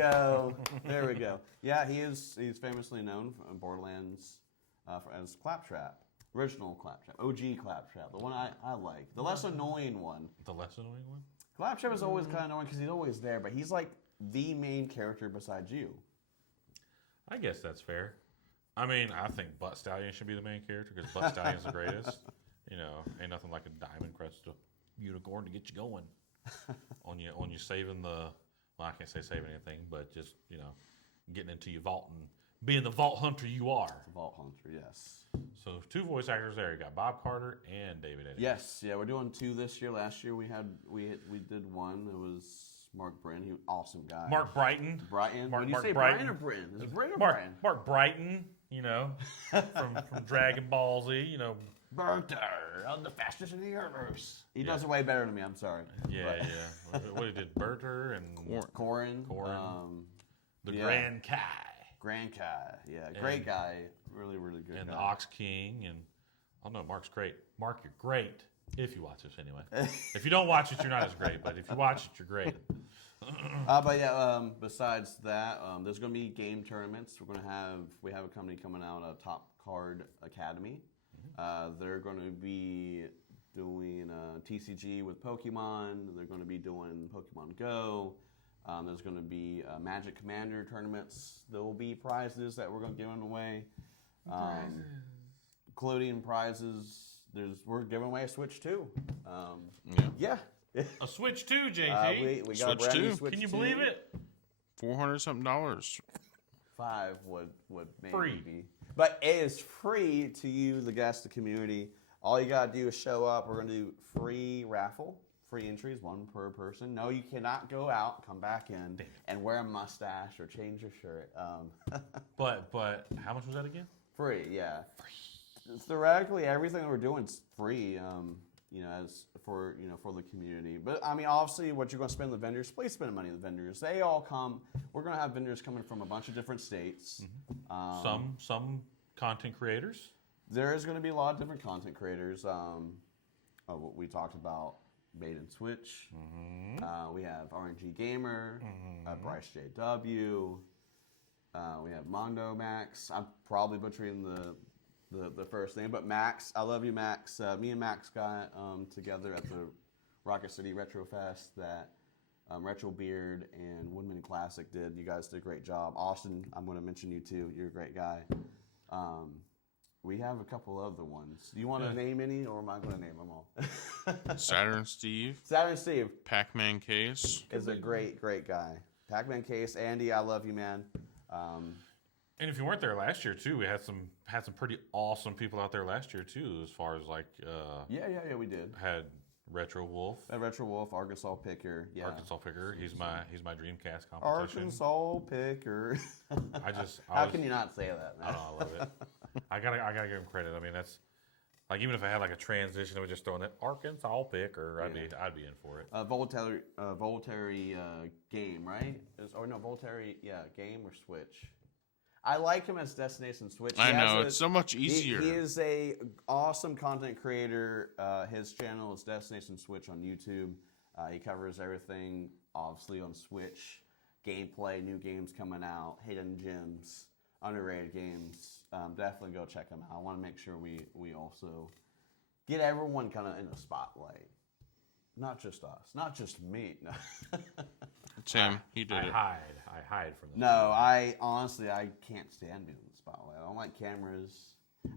There we go. Yeah, he's famously known in Borderlands as Claptrap. Original Claptrap. OG Claptrap. The one I like. The less annoying one. The less annoying one? Claptrap is always kind of annoying because he's always there, but he's like the main character besides you. I guess that's fair. I mean, I think Butt Stallion should be the main character because Butt Stallion's the greatest. You know, ain't nothing like a diamond crested unicorn to get you going. on you saving the, well, I can't say saving anything, but just, you know, getting into your vault and being the vault hunter you are. The vault hunter, yes. So 2 voice actors there. You got Bob Carter and David Eddings. Yes, yeah, we're doing 2 this year. Last year we did 1. It was Mark Brin. He was an awesome guy. Mark Brighton. Brighton. Mark, When you Mark say Brighton. Brian or Brin? Is it Brin or Mark, Brian? Mark Brighton, you know, from Dragon Ball Z, you know. Burter, I'm the fastest in the universe. He does it way better than me. I'm sorry. Yeah. What he did, Burter and Corin. The Grand Kai. Grand Kai, yeah, great guy, really, really good. And guy. the Ox King, and oh no, Mark's great. Mark, you're great if you watch this anyway. If you don't watch it, you're not as great. But if you watch it, you're great. But yeah, besides that, there's going to be game tournaments. We have a company coming out, Top Card Academy. They're going to be doing TCG with Pokemon. They're going to be doing Pokemon Go. There's going to be Magic Commander tournaments. There will be prizes that we're going to give away. Including prizes. We're giving away a Switch 2. Yeah. A Switch 2, JT. We got Switch a brand new 2. Switch Can you 2. believe it? $400 something. 5 would maybe Free. be. But it is free to you, the guest, the community. All you got to do is show up. We're going to do free raffle. Free entries, 1 per person. No, you cannot go out, come back in, and wear a mustache or change your shirt. But how much was that again? Free, yeah. Free. Theoretically, everything that we're doing is free. As for the community. But I mean, obviously, what you're going to spend on the vendors, please spend money on the vendors. They all come. We're going to have vendors coming from a bunch of different states. Mm-hmm. Some content creators. There is going to be a lot of different content creators. What we talked about. Made in Switch. Mm-hmm. We have RNG Gamer, Bryce JW. We have Mondo Max. I'm probably butchering the first name, but Max. I love you, Max. Me and Max got together at the Rocket City Retro Fest that Retro Beard and Woodman Classic did. You guys did a great job. Austin, I'm going to mention you too. You're a great guy. We have a couple other ones. Do you want to name any, or am I going to name them all? Saturn Steve. Saturn Steve. Pac-Man Case. Is a great guy. Pac-Man Case. Andy, I love you, man. And if you weren't there last year too, we had some pretty awesome people out there last year too. As far as like yeah, we did. Had Retro Wolf. Retro Wolf, Arkansas Picker. Yeah. Arkansas Picker. He's my Dreamcast competition. Arkansas Picker. How can you not say that, man? I love it. I gotta give him credit. I mean, that's like, even if I had like a transition, I would just throw in that Arkansas Picker. I'd be in for it. Voltairy game, right? Voltairy, game or Switch. I like him as Destination Switch. I know, it's so much easier. He is a awesome content creator. His channel is Destination Switch on YouTube. He covers everything, obviously, on Switch. Gameplay, new games coming out, hidden gems, underrated games. Definitely go check him out. I want to make sure we also get everyone kind of in the spotlight. Not just us. Not just me. No. It's him. He did it. I hide from the No, I can't stand being in the spotlight. I don't like cameras.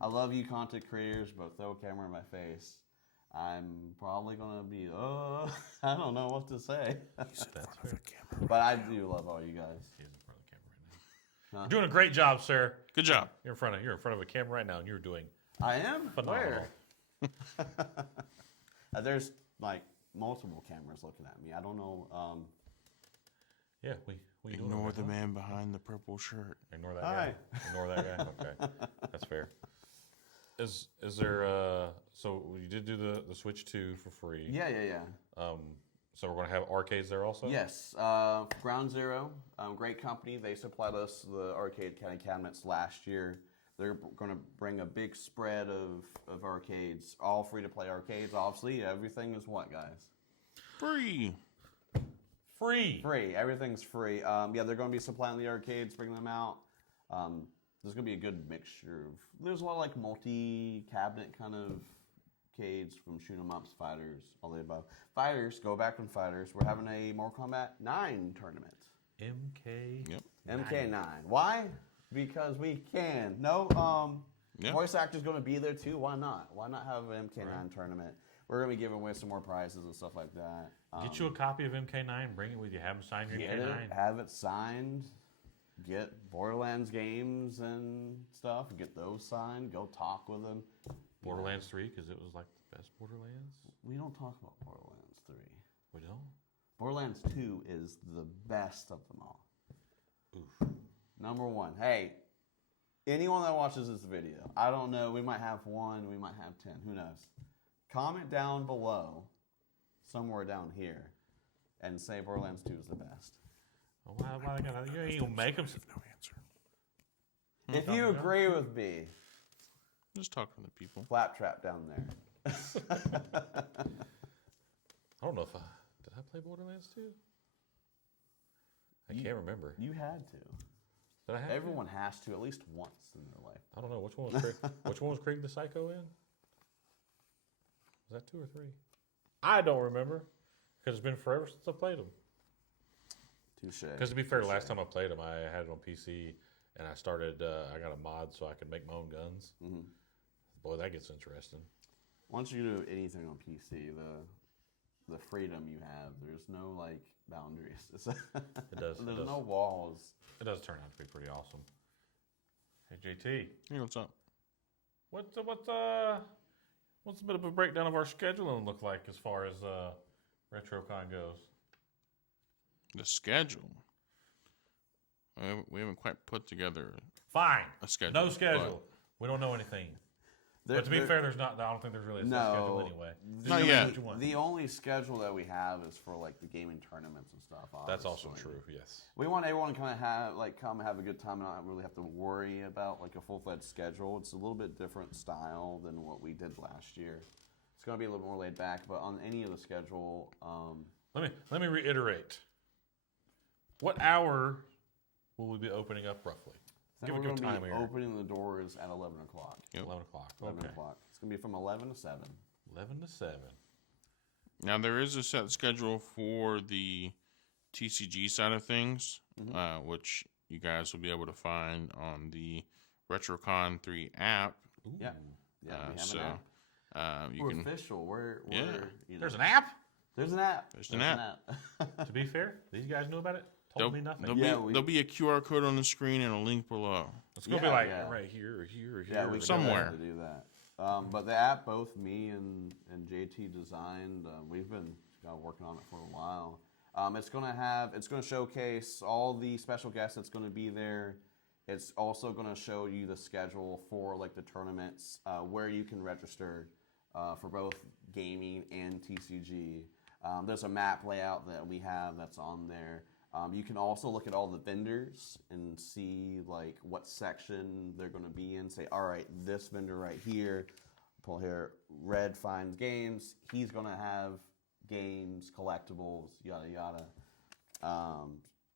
I love you content creators, but throw a camera in my face, I'm probably going to be, I don't know what to say. That's fair. But I do love all you guys. He's in front of the camera right now. You're doing a great job, sir. Good job. You're in front of a camera right now, and you're doing I am? phenomenal. Where? There's like multiple cameras looking at me. I don't know. Yeah, we Ignore the man behind the purple shirt. Ignore that Hi. guy. Ignore that guy. Okay, that's fair. Is there so you did do the Switch 2 for free? Yeah. So we're gonna have arcades there also. Yes. Ground Zero, great company. They supplied us the arcade cabinets last year. They're going to bring a big spread of arcades, all free to play arcades. Obviously, everything is what, guys? Free. Free. Everything's free. Yeah, they're going to be supplying the arcades, bringing them out. There's going to be a good mixture of. There's a lot of like multi-cabinet kind of arcades from shoot 'em ups, fighters, all the above. Fighters, go back from fighters. We're having a Mortal Kombat 9 tournament. MK. Yep. MK9. Why? Because we can. No, voice actor's going to be there too. Why not? Why not have an MK9 tournament? We're going to be giving away some more prizes and stuff like that. Get you a copy of MK9. Bring it with you. Have them sign your Get MK9. it, have it signed. Get Borderlands games and stuff. Get those signed. Go talk with them. Borderlands 3 because it was like the best Borderlands. We don't talk about Borderlands 3. We don't. Borderlands 2 is the best of them all. Oof. Number one. Hey, anyone that watches this video, I don't know, we might have 1, we might have 10, who knows? Comment down below, somewhere down here, and say Borderlands 2 is the best. Oh, why you ain't gonna make them? No answer. If you agree with me, Just talking to people. Flaptrap down there. I don't know if did I play Borderlands 2? I can't remember. You had to. Did I have to? Everyone has to at least once in their life. I don't know which one was Craig. Which one was Craig the Psycho in? Was that 2 or 3? I don't remember because it's been forever since I played them. Touche. Because to be fair, last time I played them, I had it on PC and I started. I got a mod so I could make my own guns. Mm-hmm. Boy, that gets interesting. Once you do anything on PC, the freedom you have, there's no like boundaries. It does. There's no walls. It does turn out to be pretty awesome. Hey JT, Hey, what's up? what's a bit of a breakdown of our scheduling look like as far as RetroCon goes? The schedule. We haven't quite put together Fine. a schedule. No schedule. We don't know anything. But to be fair, there's not. I don't think there's really a set schedule anyway. Not You yet. what you want. The only schedule that we have is for like the gaming tournaments and stuff. That's also obviously. true. Yes. We want everyone to kind of have come and have a good time and not really have to worry about like a full-fledged schedule. It's a little bit different style than what we did last year. It's going to be a little more laid back, but on any of the schedule, Let me reiterate. What hour will we be opening up roughly? Give a we're good gonna time be here. opening the doors at 11 o'clock. Yep. 11 o'clock. 11 Okay. o'clock. It's going to be from 11 to 7. 11 to 7. Now there is a set schedule for the TCG side of things, which you guys will be able to find on the RetroCon 3 app. Ooh. Yeah. Yeah, we have so an app. you We're can. official. We're Yeah. you know, There's an app? There's an app. There's an app. To be fair, these guys knew about it. Told me nothing. There'll be a QR code on the screen and a link below. It's going to Yeah, be like yeah. right here or here or here. Yeah, we Somewhere. have to do that. But the app, both me and JT designed. We've been working on it for a while. It's going to showcase all the special guests that's going to be there. It's also going to show you the schedule for like the tournaments, where you can register for both gaming and TCG. There's a map layout that we have that's on there. You can also look at all the vendors and see like what section they're going to be in. Say, all right, this vendor right here, pull here, Red finds games. He's going to have games, collectibles, yada yada.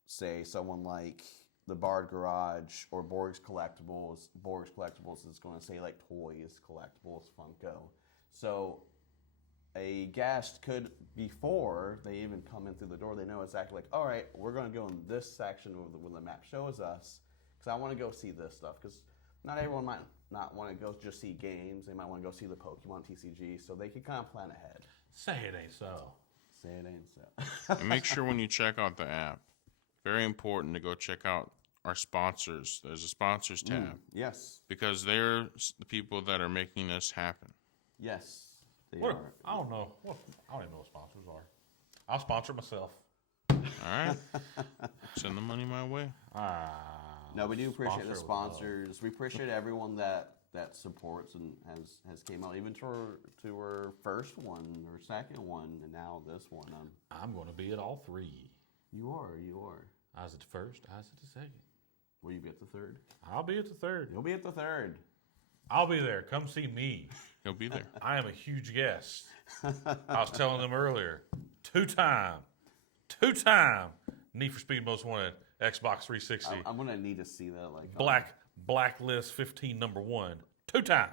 Say someone like the Bard Garage or Borg's Collectibles. Borg's Collectibles is going to say like toys, collectibles, Funko. So a guest could, before they even come in through the door, they know exactly like, all right, we're going to go in this section when the map shows us, because I want to go see this stuff. Because not everyone might not want to go just see games. They might want to go see the Pokemon TCG, so they can kind of plan ahead. Say it ain't so. Say it ain't so. And make sure when you check out the app, very important to go check out our sponsors. There's a sponsors tab Yes. because they're the people that are making this happen. Yes. They What? are. I don't know. I don't even know what sponsors are. I'll sponsor it myself. All right. Send the money my way. No, we do appreciate the Sponsor with love. sponsors. We appreciate everyone that supports and has came out, even to our first one or second one, and now this one. I'm going to be at all three. You are. I was at the first. I was at the second. Will you be at the third? I'll be at the third. You'll be at the third. I'll be there. Come see me. He'll be there. I am a huge guest. I was telling them earlier. Two-time Need for Speed Most Wanted Xbox 360. I'm gonna need to see that. Like Blacklist 15 #1. Two-time.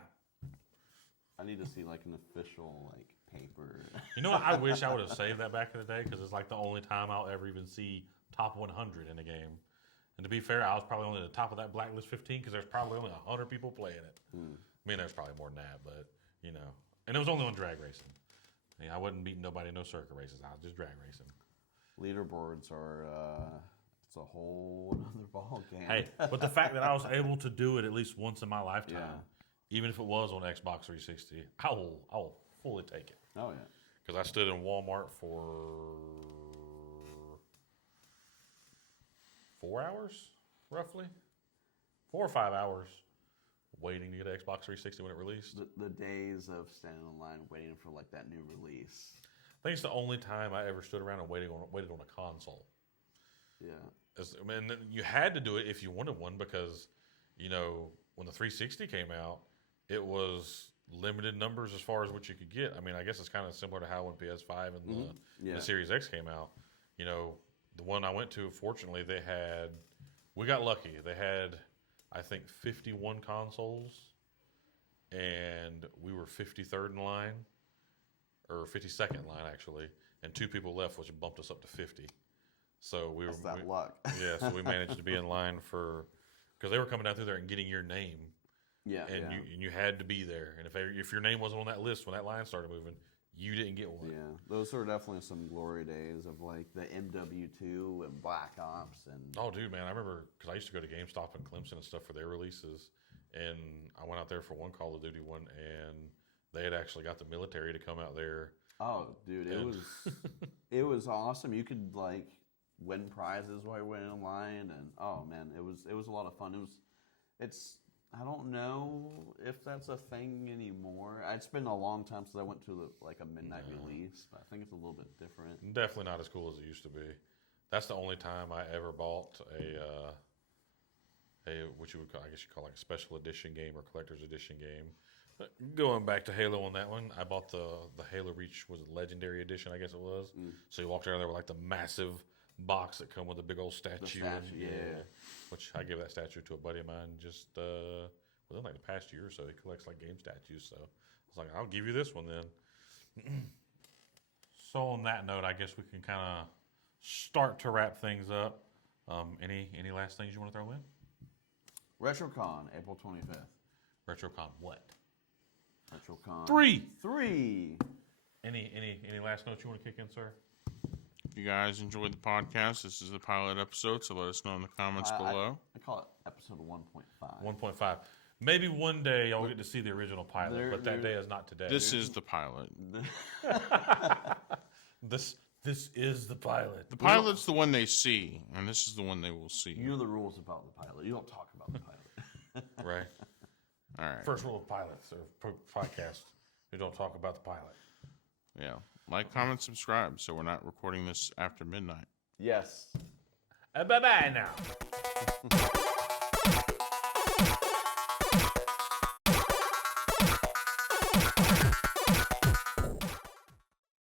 I need to see like an official like paper. You know what? I wish I would have saved that back in the day because it's like the only time I'll ever even see top 100 in a game. And to be fair, I was probably only at the top of that Blacklist 15 because there's probably only 100 people playing it. I mean, there's probably more than that, but you know. And it was only on drag racing. I mean, I wasn't beating nobody in no circuit races. I was just drag racing. Leaderboards are it's a whole other ball game. Hey, but the fact that I was able to do it at least once in my lifetime, Yeah. even if it was on Xbox 360, I will fully take it. Oh yeah. Because I stood in Walmart for 4 hours, roughly. 4 or 5 hours waiting to get an Xbox 360 when it released. The days of standing in line waiting for like that new release. I think it's the only time I ever stood around and waited on a console. Yeah. I mean, you had to do it if you wanted one because, you know, when the 360 came out, it was limited numbers as far as what you could get. I mean, I guess it's kind of similar to how when PS5 and the Series X came out. You know, the one I went to, fortunately, we got lucky. They had, I think, 51 consoles, and we were 53rd in line, or 52nd in line, actually, and 2 people left, which bumped us up to 50. So we That's that luck. Yeah, so we managed to be in line because they were coming down through there and getting your name. Yeah. And you had to be there. And if your name wasn't on that list when that line started moving, you didn't get one. Yeah, those are definitely some glory days of like the MW2 and Black Ops and. Oh, dude, man, I remember because I used to go to GameStop and Clemson and stuff for their releases, and I went out there for one Call of Duty one, and they had actually got the military to come out there. Oh, dude, it was awesome. You could like win prizes while you're waiting in line, and oh man, it was a lot of fun. It's I don't know if that's a thing anymore. It's been a long time since I went to like a midnight release, but I think it's a little bit different. Definitely not as cool as it used to be. That's the only time I ever bought a what you would call, I guess you call like a special edition game or collector's edition game. But going back to Halo on that one, I bought the Halo Reach, was it Legendary Edition, I guess it was. So you walked out there with like the massive box that come with a big old statue. Yeah. Which I gave that statue to a buddy of mine just within like the past year or so. He collects like game statues, so I was like, I'll give you this one then. So on that note, I guess we can kind of start to wrap things up. Any last things you want to throw in? RetroCon, April 25th. RetroCon what? RetroCon 3. Any last notes you want to kick in, sir? If you guys enjoyed the podcast, this is the pilot episode, so let us know in the comments below. I call it episode 1.5. 1.5. Maybe one day y'all get to see the original pilot, but that day is not today. This is the pilot. This is the pilot. The pilot's the one they see, and this is the one they will see. You know the rules about the pilot. You don't talk about the pilot. Right. All right. First rule of pilots or podcast: we don't talk about the pilot. Yeah. Like, comment, subscribe, so we're not recording this after midnight. Yes. Bye-bye now.